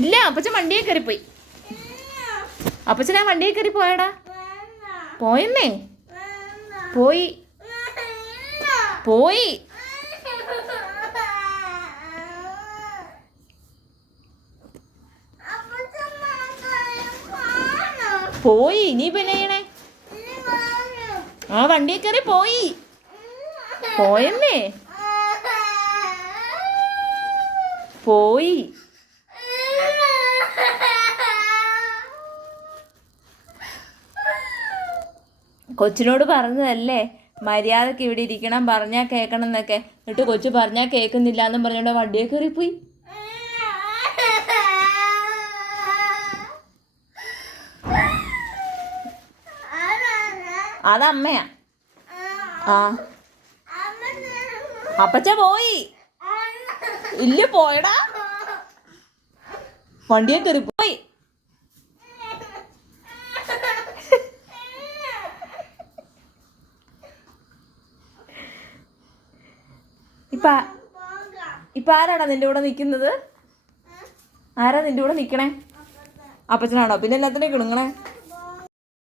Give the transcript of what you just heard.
ഇല്ല, അപ്പച്ചൻ വണ്ടിയെ കയറിപ്പോയി. അപ്പച്ചൻ ആ വണ്ടിയെ കയറി പോയടാ. പോയെന്നേ. പോയി പോയി പോയി. നീ പിന്നെ ചെയ്യണേ? ആ വണ്ടിയെ കയറി പോയി. പോയെന്നേ. പോയി. കൊച്ചിനോട് പറഞ്ഞതല്ലേ മര്യാദക്ക് ഇവിടെ ഇരിക്കണം, പറഞ്ഞാൽ കേൾക്കണം എന്നൊക്കെ. എന്നിട്ട് കൊച്ചു പറഞ്ഞാൽ കേൾക്കുന്നില്ല എന്നും പറഞ്ഞോണ്ട് വണ്ടിയെ കയറിപ്പോയി. അതമ്മയാ. ആ അപ്പച്ച പോയി. ഇല്ല പോയടാ, വണ്ടിയെ കയറിപ്പോയി. ഇപ്പൊ ആരാടാ നിന്റെ കൂടെ നിൽക്കുന്നത്? ആരാ നിന്റെ കൂടെ നിൽക്കണേ? അപ്പച്ചനാണോ? പിന്നെ എല്ലാത്തിനെയും കിണുങ്ങണേ?